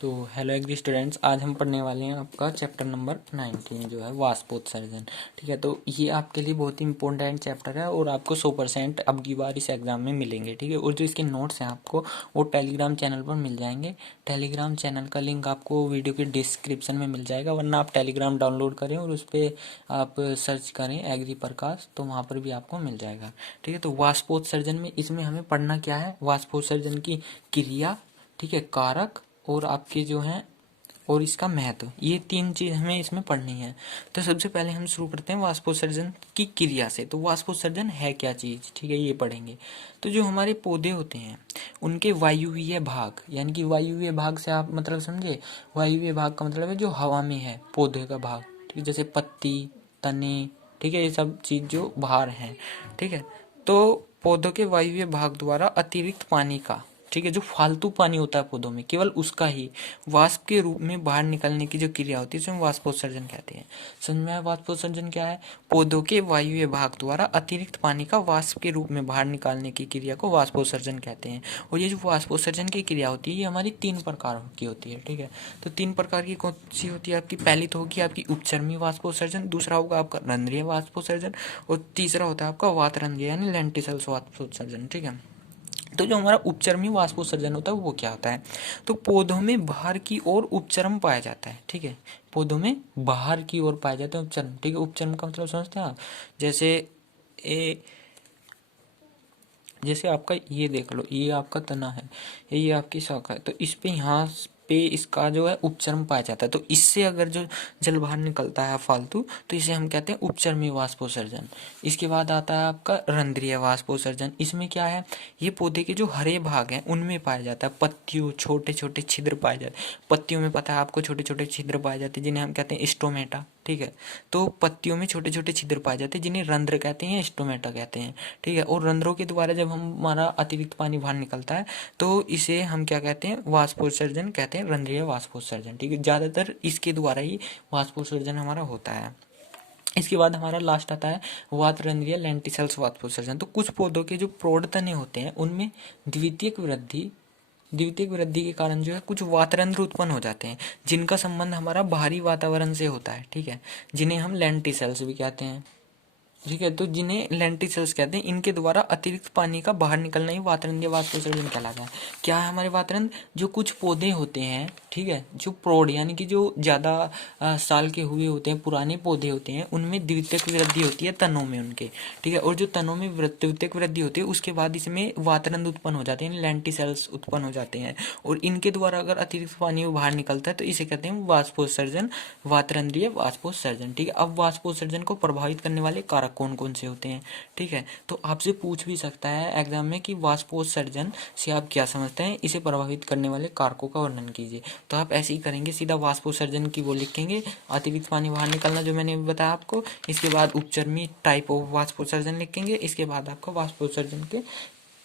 तो hello agree students, आज हम पढ़ने वाले हैं आपका चैप्टर नंबर 19 जो है वाष्पोत्सर्जन। ठीक है, तो ये आपके लिए बहुत ही इंपॉर्टेंट चैप्टर है और आपको 100% अब की बार इस एग्जाम में मिलेंगे। ठीक है, और जो इसके नोट्स हैं आपको वो टेलीग्राम चैनल पर मिल जाएंगे। टेलीग्राम चैनल का लिंक आपको वीडियो के डिस्क्रिप्शन में मिल जाएगा, वरना आप टेलीग्राम डाउनलोड करें और उस पर आप सर्च करें एग्री प्रकाश, तो वहाँ पर भी आपको मिल जाएगा। ठीक है, तो वाष्पोत्सर्जन में इसमें हमें पढ़ना क्या है, वाष्पोत्सर्जन की क्रिया, ठीक है, कारक और आपके जो हैं और इसका महत्व, ये तीन चीज हमें इसमें पढ़नी है। तो सबसे पहले हम शुरू करते हैं वाष्पोत्सर्जन की क्रिया से। तो वाष्पोत्सर्जन है क्या चीज, ठीक है, ये पढ़ेंगे। तो जो हमारे पौधे होते हैं उनके वायुवीय भाग, यानी कि वायुवीय भाग से आप मतलब समझे, वायुवीय भाग का मतलब है जो हवा में है पौधे का भाग, ठीक है, जैसे पत्ती, तने, ठीक है, ये सब चीज जो बाहर हैं। ठीक है, तो पौधों के वायुवीय भाग द्वारा अतिरिक्त पानी का, ठीक है, जो फालतू पानी होता है पौधों में, केवल उसका ही वाष्प के रूप में बाहर निकलने की जो क्रिया होती है उसे हम वाष्पोत्सर्जन कहते हैं। समझ में आया वाष्पोत्सर्जन क्या है? पौधों के वायुव्य भाग द्वारा अतिरिक्त पानी का वाष्प के रूप में बाहर निकालने की क्रिया को वाष्पोत्सर्जन कहते हैं। और ये जो वाष्पोत्सर्जन की क्रिया होती है ये हमारी 3 प्रकार की होती है। ठीक है, तो 3 प्रकार की कौन सी होती है आपकी? पहली तो होगी आपकी उपचर्मी वाष्पोत्सर्जन, दूसरा होगा आपका रंध्रीय वाष्पोत्सर्जन और तीसरा होता है आपका वातरंध्रीय यानी लेंटिसल्स वाष्पोत्सर्जन। ठीक है, तो जो हमारा उपचर्मी वाष्पोत्सर्जन होता है वो क्या होता है? तो पौधों में बाहर की ओर उपचर्म पाया जाता है। ठीक है, पौधों में बाहर की ओर पाया जाता है उपचर्म। ठीक है, उपचर्म का मतलब समझते हैं आप? जैसे जैसे आपका ये देख लो, ये आपका तना है, ये आपकी शाखा है, तो इस पे यहाँ पे इसका जो है उपचर्म पाया जाता है। तो इससे अगर जो जल बाहर निकलता है फालतू, तो इसे हम कहते हैं उपचर्मी वाष्पोत्सर्जन। इसके बाद आता है आपका रंध्रीय वाष्पोत्सर्जन। इसमें क्या है, ये पौधे के जो हरे भाग हैं उनमें पाया जाता है। पत्तियों छोटे छोटे छिद्र पाए जाते हैं, पत्तियों में पता है आपको छोटे छोटे छिद्र पाए जाते हैं जिन्हें हम कहते हैं स्टोमेटा। ठीक है, तो पत्तियों में छोटे छोटे छिद्र पाए जाते हैं जिन्हें रंध्र कहते हैं, स्टोमेटा कहते हैं। ठीक है, और रंध्रों के द्वारा जब हमारा अतिरिक्त पानी बाहर निकलता है तो इसे हम क्या कहते हैं? वाष्पोत्सर्जन कहते हैं, रंध्रीय वाष्पोत्सर्जन। ठीक है, ज्यादातर इसके द्वारा ही वाष्पोत्सर्जन हमारा होता है। इसके बाद हमारा लास्ट आता है वातरंध्रीय लेंटिसल्स वाष्पोत्सर्जन। तो कुछ पौधों के जो प्रौढ़ तने होते हैं उनमें द्वितीयक वृद्धि के कारण जो है कुछ वातरंध्र उत्पन्न हो जाते हैं जिनका संबंध हमारा बाहरी वातावरण से होता है। ठीक है, जिन्हें हम लेंटिसल्स भी कहते हैं। ठीक है, तो जिन्हें लेंटिसल्स कहते हैं, इनके द्वारा अतिरिक्त पानी का बाहर निकलना ही वातरंध्रीय वाष्पोत्सर्जन कहलाता है। क्या है हमारे वातरंध्र? जो कुछ पौधे होते हैं, ठीक है, जो प्रौढ़ यानी कि जो ज्यादा साल के हुए होते हैं, पुराने पौधे होते हैं, उनमें द्वितीयक वृद्धि होती है तनों में उनके। ठीक है, और जो तनों में द्वितीयक वृद्धि होती है उसके बाद इसमें वातरंध्र उत्पन्न हो जाते हैं, लेंटिसल्स उत्पन्न हो जाते हैं, और इनके द्वारा अगर अतिरिक्त पानी बाहर निकलता है तो इसे कहते हैं वाष्पोत्सर्जन, वातरंध्रीय वाष्पोत्सर्जन। ठीक है, अब वाष्पोत्सर्जन को प्रभावित करने वाले कारक कौन कौन से होते हैं? ठीक है, तो आपसे पूछ भी सकता है एग्जाम में कि वाष्पोत्सर्जन से आप क्या समझते हैं, इसे प्रभावित करने वाले कारकों का वर्णन कीजिए। तो आप ऐसे ही करेंगे, सीधा वाष्पोत्सर्जन की वो लिखेंगे, अतिरिक्त पानी बाहर निकलना जो मैंने बताया आपको, इसके बाद उपचर्मी टाइप ऑफ वाष्पोत्सर्जन लिखेंगे, इसके बाद आपका वाष्पोत्सर्जन के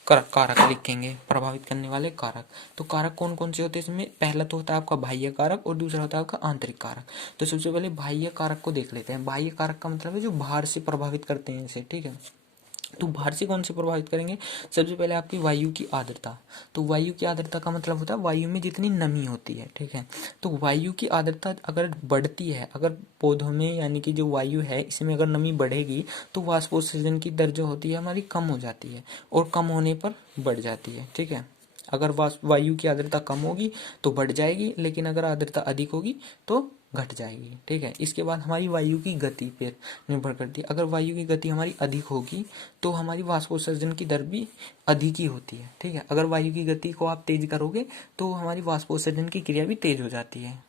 कारक लिखेंगे, प्रभावित करने वाले कारक। तो कारक कौन कौन से होते हैं इसमें? पहला तो होता है आपका बाह्य कारक और दूसरा होता है आपका आंतरिक कारक। तो सबसे पहले बाह्य कारक को देख लेते हैं। बाह्य कारक का मतलब है जो बाहर से प्रभावित करते हैं इसे। ठीक है, तो बाहर से कौन से प्रभावित करेंगे? सबसे पहले आपकी वायु की आर्द्रता। तो वायु की आर्द्रता का मतलब होता है वायु में जितनी नमी होती है। ठीक है, तो वायु की आर्द्रता अगर बढ़ती है, अगर पौधों में यानी कि जो वायु है इसमें अगर नमी बढ़ेगी तो वाष्पोत्सर्जन की दर जो होती है हमारी कम हो जाती है, और कम होने पर बढ़ जाती है। ठीक है, अगर वायु की आर्द्रता कम होगी तो बढ़ जाएगी, लेकिन अगर आर्द्रता अधिक होगी तो घट जाएगी। ठीक है, इसके बाद हमारी वायु की गति पर निर्भर करती है। अगर वायु की गति हमारी अधिक होगी तो हमारी वाष्पोत्सर्जन की दर भी अधिक ही होती है। ठीक है, अगर वायु की गति को आप तेज करोगे तो हमारी वाष्पोत्सर्जन की क्रिया भी तेज हो जाती है।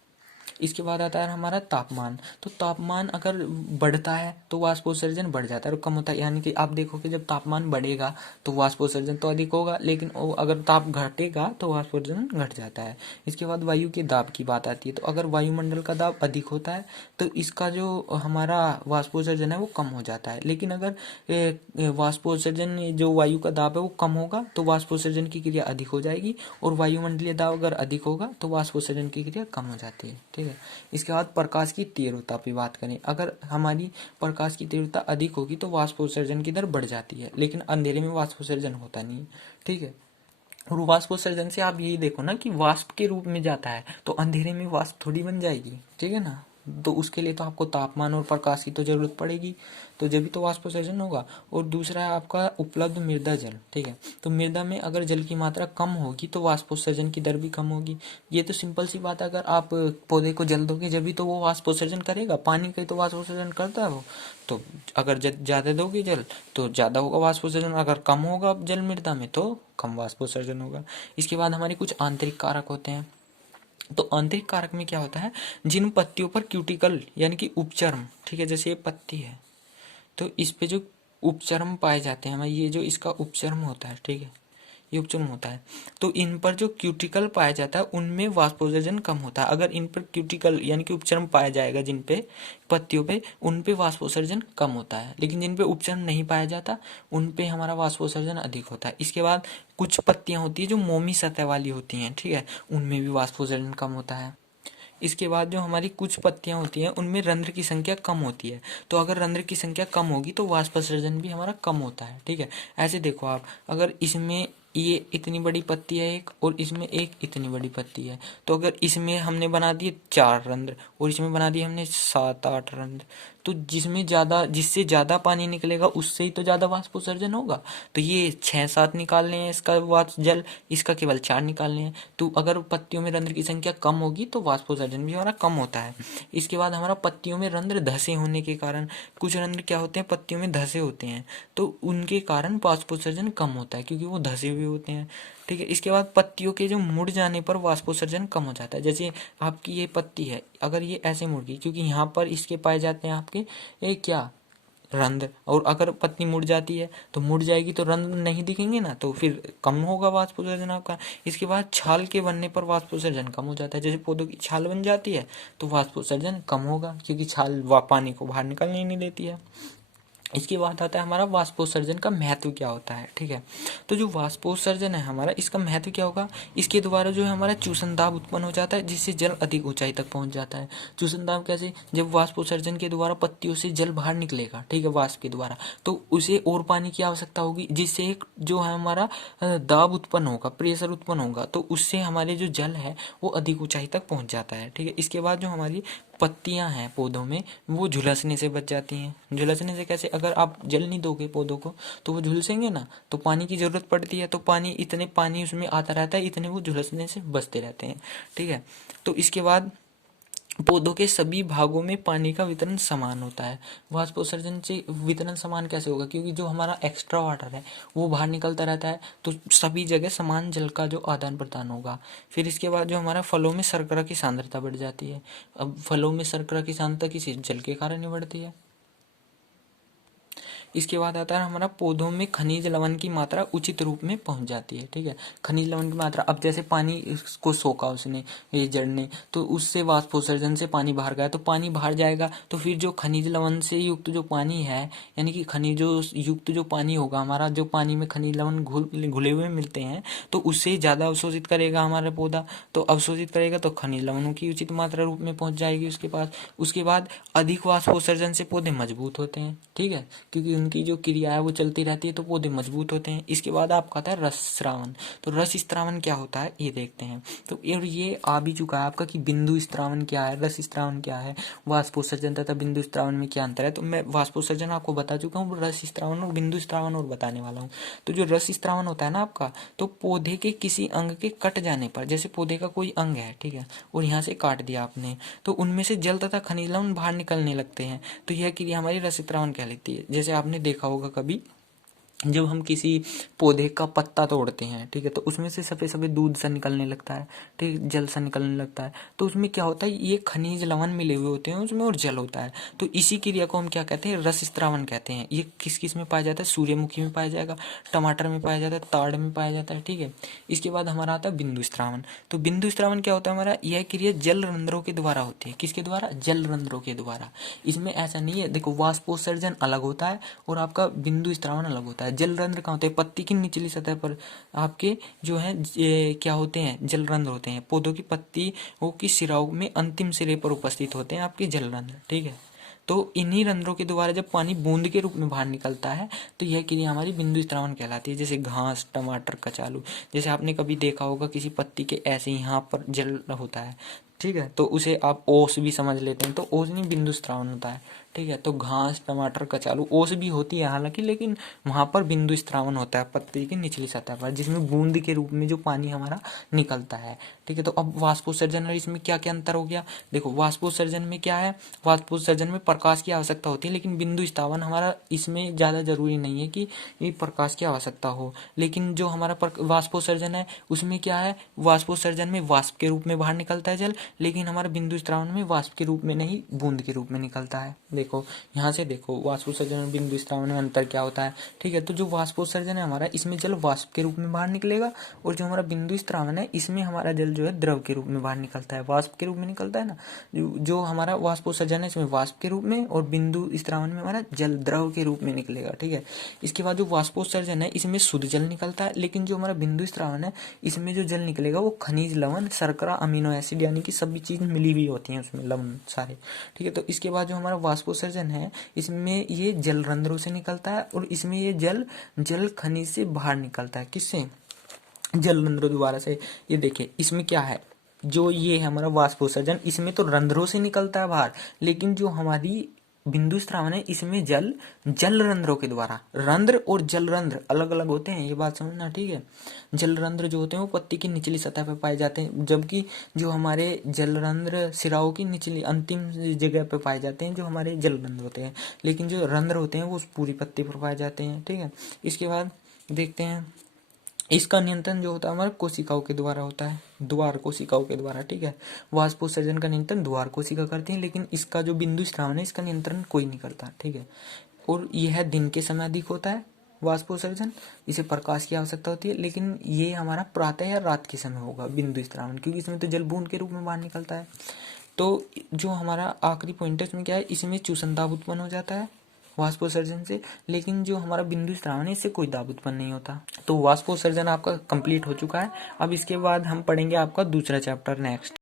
इसके बाद आता है हमारा तापमान। तो तापमान अगर बढ़ता है तो वाष्पोत्सर्जन बढ़ जाता है, और कम होता है, यानी कि आप देखो कि जब तापमान बढ़ेगा तो वाष्पोत्सर्जन तो अधिक होगा, लेकिन अगर ताप घटेगा तो वाष्पोत्सर्जन घट जाता है। इसके बाद वायु के दाब की बात आती है। तो अगर वायुमंडल का दाब अधिक होता है तो इसका जो हमारा वाष्पोत्सर्जन है वो कम हो जाता है, लेकिन अगर वाष्पोत्सर्जन जो वायु का दाब है वो कम होगा तो वाष्पोत्सर्जन की क्रिया अधिक हो जाएगी, और वायुमंडलीय दाब अगर अधिक होगा तो वाष्पोत्सर्जन की क्रिया कम हो जाती है। ठीक है, इसके बाद प्रकाश की तीव्रता की बात करें। अगर हमारी प्रकाश की तीव्रता अधिक होगी तो वाष्पोत्सर्जन की दर बढ़ जाती है, लेकिन अंधेरे में वाष्पोत्सर्जन होता नहीं है। ठीक है, और वाष्पोत्सर्जन से आप यही देखो ना कि वाष्प के रूप में जाता है, तो अंधेरे में वाष्प थोड़ी बन जाएगी, ठीक है ना। तो उसके लिए तो आपको तापमान और प्रकाश की तो जरूरत पड़ेगी, तो जब भी तो वाष्पोत्सर्जन होगा। और दूसरा है आपका उपलब्ध मृदा जल, ठीक है। तो मृदा में अगर जल की मात्रा कम होगी तो वाष्पोत्सर्जन की दर भी कम होगी। ये तो सिंपल सी बात है, अगर आप पौधे को जल दोगे जब भी तो वो वाष्पोत्सर्जन करेगा, पानी का ही तो वाष्पोत्सर्जन करता है वो। तो अगर ज़्यादा दोगे जल तो ज़्यादा होगा वाष्पोत्सर्जन, अगर कम होगा जल मृदा में तो कम वाष्पोत्सर्जन होगा। इसके बाद हमारे कुछ आंतरिक कारक होते हैं। तो आंतरिक कारक में क्या होता है, जिन पत्तियों पर क्यूटिकल यानी कि उपचर्म, ठीक है, जैसे ये पत्ती है तो इस पे जो उपचर्म पाए जाते हैं, ये जो इसका उपचर्म होता है, ठीक है, ये उपचर्म होता है, तो इन पर जो क्यूटिकल पाया जाता है उनमें वाष्पोत्सर्जन कम होता है। अगर इन पर क्यूटिकल यानी कि उपचर्म पाया जाएगा जिन पे पत्तियों पे, उन पे वाष्पोत्सर्जन कम होता है, लेकिन जिन पे उपचर्म नहीं पाया जाता उन पे हमारा वाष्पोत्सर्जन अधिक होता है। इसके बाद कुछ पत्तियां होती है जो मोमी सतह वाली होती हैं, ठीक है, उनमें भी वाष्पोत्सर्जन कम होता है। इसके बाद जो हमारी कुछ पत्तियां होती हैं उनमें रंध्र की संख्या कम होती है, तो अगर रंध्र की संख्या कम होगी तो वाष्पोत्सर्जन भी हमारा कम होता है, ठीक है। ऐसे देखो आप, अगर इसमें ये इतनी बड़ी पत्ती है एक, और इसमें एक इतनी बड़ी पत्ती है, तो अगर इसमें हमने बना दिए 4 रंध्र और इसमें बना दिए हमने 7-8 रंध्र, तो जिससे ज्यादा पानी निकलेगा उससे ही तो ज्यादा वाष्पोत्सर्जन होगा। तो ये 6-7 निकालने हैं इसका वाष्प जल, इसका केवल 4 निकालने हैं। तो अगर पत्तियों में रंध्र की संख्या कम होगी तो वाष्पोत्सर्जन भी हमारा कम होता है। इसके बाद हमारा पत्तियों में रंध्र धसे होने के कारण, कुछ रंध्र क्या होते हैं पत्तियों में धसे होते हैं, तो उनके कारण वाष्पोत्सर्जन कम होता है क्योंकि वो धसे हुए होते हैं, ठीक है। इसके बाद पत्तियों के जो मुड़ जाने पर वाष्पोत्सर्जन कम हो जाता है। जैसे आपकी ये पत्ती है, अगर ये ऐसे मुड़ गई, क्योंकि यहाँ पर इसके पाए जाते हैं आपके क्या रंध्र, और अगर पत्ती मुड़ जाती है तो मुड़ जाएगी तो रंध्र नहीं दिखेंगे ना, तो फिर कम होगा वाष्पोत्सर्जन आपका। इसके बाद छाल के बनने पर वाष्पोत्सर्जन कम हो जाता है, जैसे पौधों की छाल बन जाती है तो वाष्पोत्सर्जन कम होगा क्योंकि छाल पानी को बाहर निकलने नहीं देती है। इसके बाद आता है हमारा वाष्पोत्सर्जन का महत्व क्या होता है, ठीक है। तो जो वाष्पोत्सर्जन है हमारा, इसका महत्व क्या होगा, इसके द्वारा जो है हमारा चूसन दाब उत्पन्न हो जाता है जिससे जल अधिक ऊंचाई तक पहुंच जाता है। चूसन दाब कैसे, जब वाष्पोत्सर्जन के द्वारा पत्तियों से जल बाहर निकलेगा, ठीक है, वाष्प के द्वारा, तो उसे और पानी की आवश्यकता होगी जिससे एक जो है हमारा दाब उत्पन्न होगा, प्रेशर उत्पन्न होगा, तो उससे हमारे जो जल है वो अधिक ऊंचाई तक पहुंच जाता है, ठीक है। इसके बाद जो हमारी पत्तियां हैं पौधों में वो झुलसने से बच जाती हैं। झुलसने से कैसे, अगर आप जल नहीं दोगे पौधों को तो वो झुलसेंगे ना, तो पानी की जरूरत पड़ती है, तो पानी उसमें आता रहता है, इतने वो झुलसने से बचते रहते हैं, ठीक है। तो इसके बाद पौधों के सभी भागों में पानी का वितरण समान होता है। वाष्पोत्सर्जन से वितरण समान कैसे होगा, क्योंकि जो हमारा एक्स्ट्रा वाटर है वो बाहर निकलता रहता है, तो सभी जगह समान जल का जो आदान प्रदान होगा। फिर इसके बाद जो हमारा फलों में शर्करा की सांद्रता बढ़ जाती है। अब फलों में शर्करा की सांद्रता किसी जल के कारण ही बढ़ती है। इसके बाद आता है हमारा पौधों में खनिज लवण की मात्रा उचित रूप में पहुंच जाती है, ठीक है। खनिज लवण की मात्रा, अब जैसे पानी को सोखा उसने, ये जड़ ने, तो उससे वाष्पोत्सर्जन से पानी बाहर गया, तो पानी बाहर जाएगा, तो फिर जो खनिज लवण से युक्त जो पानी है, यानी कि खनिजों युक्त जो पानी होगा हमारा, जो पानी में खनिज लवण घुले हुए मिलते हैं, तो उससे ज्यादा अवशोषित करेगा हमारा पौधा, तो अवशोषित करेगा तो खनिज लवणों की उचित मात्रा रूप में पहुंच जाएगी उसके पास। उसके बाद अधिक वाष्पोत्सर्जन से पौधे मजबूत होते हैं, ठीक है, क्योंकि उनकी जो क्रिया है वो चलती रहती है तो पौधे मजबूत होते हैं। इसके बाद आपका आता है रस स्रावन। तो रस स्त्रावन क्या होता है ये देखते हैं। तो ये आ भी चुका है आपका कि बिंदु स्त्रावन क्या है, रस स्त्रावन क्या है, वाष्पोत्सर्जन तथा बिंदु स्त्रावन में क्या अंतर है। तो मैं वाष्पोत्सर्जन आपको बता चुका हूँ, रस स्त्रावन और बिंदु स्त्रावन और बताने वाला हूँ। तो जो रस स्त्रावन होता है ना आपका, तो पौधे के किसी अंग के कट जाने पर, जैसे पौधे का कोई अंग है, ठीक है, और यहाँ से काट दिया आपने, तो उनमें से जल तथा खनिज लवण बाहर निकलने लगते हैं, तो यह क्रिया हमारी रस स्त्रावन कहलाती है। जैसे आपने देखा होगा कभी, जब हम किसी पौधे का पत्ता तोड़ते हैं, ठीक है, तो उसमें से सफेद सफेद दूध सा निकलने लगता है, ठीक, जल सा निकलने लगता है, तो उसमें क्या होता है, ये खनिज लवण मिले हुए होते हैं उसमें और जल होता है। तो इसी क्रिया को हम क्या कहते हैं, रस स्त्रावन कहते हैं। ये किस किस में पाया जाता है, सूर्यमुखी में पाया जाएगा, टमाटर में पाया जाता है, ताड़ में पाया जाता है, ठीक है। इसके बाद हमारा आता है बिंदु स्त्रावन। तो बिंदु स्त्रावन क्या होता है हमारा, यह क्रिया जल रंध्रों के द्वारा होती है। किसके द्वारा, जल रंध्रों के द्वारा। इसमें ऐसा नहीं है, देखो वाष्पोत्सर्जन अलग होता है और आपका बिंदु स्त्रावन अलग होता है। जल रंध्र कहाँ होते हैं, पत्ती की निचली सतह पर आपके जो है क्या होते हैं, जल रंध्र होते हैं। पौधों की पत्तियों की सिराओं में अंतिम सिरे पर उपस्थित होते हैं आपके जल रंध्र, ठीक है। तो इन्हीं रंध्रों के द्वारा जब पानी बूंद के रूप में बाहर निकलता है तो यह क्रिया हमारी बिंदु स्त्रावन कहलाती है। जैसे घास, टमाटर, कचालू, जैसे आपने कभी देखा होगा किसी पत्ती के ऐसे ही यहाँ पर जल होता है, ठीक है, तो उसे आप ओस भी समझ लेते हैं, तो ओस नहीं बिंदु स्त्रावन होता है, ठीक है। तो घास, टमाटर, कचालू ओस भी होती है हालांकि, लेकिन वहां पर बिंदु स्त्रावन होता है पत्ती की निचली सतह पर, जिसमें बूंद के रूप में जो पानी हमारा निकलता है, ठीक है। तो अब वाष्पोत्सर्जन और इसमें क्या क्या अंतर हो गया, देखो वाष्पोत्सर्जन में क्या है, वाष्पोत्सर्जन में प्रकाश की आवश्यकता होती है, लेकिन बिंदु स्त्रावन हमारा इसमें ज्यादा जरूरी नहीं है कि ये प्रकाश की आवश्यकता हो। लेकिन जो हमारा वाष्पोत्सर्जन है उसमें क्या है, वाष्पोत्सर्जन में वाष्प के रूप में बाहर निकलता है जल, लेकिन हमारा बिंदु स्त्रावन में वाष्प के रूप में नहीं, बूंद के रूप में निकलता है। देखो यहाँ से देखो वाष्पोत्सर्जन और बिंदु स्त्रावन में अंतर क्या होता है, ठीक है। तो जो वाष्पोत्सर्जन है हमारा, इसमें जल वाष्प के रूप में बाहर निकलेगा, और जो हमारा बिंदु स्त्रावन है इसमें हमारा जल जो है द्रव के रूप में बाहर निकलता है, वाष्प के रूप में निकलता है ना। जो हमारा वाष्पोत्सर्जन है इसमें वाष्प के रूप में, और बिंदु स्त्रावन में हमारा जल द्रव के रूप में निकलेगा, ठीक है। इसके बाद जो वाष्पोत्सर्जन है इसमें शुद्ध जल निकलता है, लेकिन जो हमारा बिंदु स्त्रावन है इसमें जो जल निकलेगा वो खनिज, लवण, शर्करा, अमीनो एसिड यानी कि सभी चीज मिली हुई होती हैं उसमें, लवण सारे, ठीक है। तो इसके बाद जो हमारा वाष्पोत्सर्जन है इसमें ये जल रंध्रों से निकलता है, और इसमें ये जल खनिज से बाहर निकलता है, किससे, जल रंध्रों द्वारा से। ये देखिए इसमें क्या है, जो ये है हमारा वाष्पोत्सर्जन, इसमें तो रंध्रों से निकलता है बाहर, लेकिन जो हमारी बिंदु स्त्रावन है इसमें जल रंध्रों के द्वारा, रंध्र और जल रंध्र अलग अलग होते हैं, ये बात समझना, ठीक है। जल रंध्र जो होते हैं वो पत्ती की निचली सतह पर पाए जाते हैं, जबकि जो हमारे जल रंध्र सिराओं की निचली अंतिम जगह पर पाए जाते हैं, जो हमारे जल रंध्र होते हैं, लेकिन जो रंध्र होते हैं वो उस पूरी पत्ती पर पाए जाते हैं, ठीक है। इसके बाद देखते हैं इसका नियंत्रण जो होता है हमारे कोशिकाओं के द्वारा होता है, द्वार कोशिकाओं के द्वारा, ठीक है। वाष्पोत्सर्जन का नियंत्रण द्वार कोशिका करती है, लेकिन इसका जो बिंदु स्त्रावन है इसका नियंत्रण कोई नहीं करता, ठीक है। और यह दिन के समय अधिक होता है वाष्पोत्सर्जन, इसे प्रकाश की आवश्यकता होती है, लेकिन ये हमारा प्रातः या रात के समय होगा बिंदु स्त्रावन, क्योंकि इसमें तो जल बूंद के रूप में बाहर निकलता है। तो जो हमारा आखिरी पॉइंट है इसमें क्या है, इसमें चूसन दाब उत्पन्न हो जाता है वाष्पोत्सर्जन से, लेकिन जो हमारा बिंदु स्त्रावन है इससे कोई दाब उत्पन्न नहीं होता। तो वाष्पोत्सर्जन आपका कंप्लीट हो चुका है। अब इसके बाद हम पढ़ेंगे आपका दूसरा चैप्टर नेक्स्ट।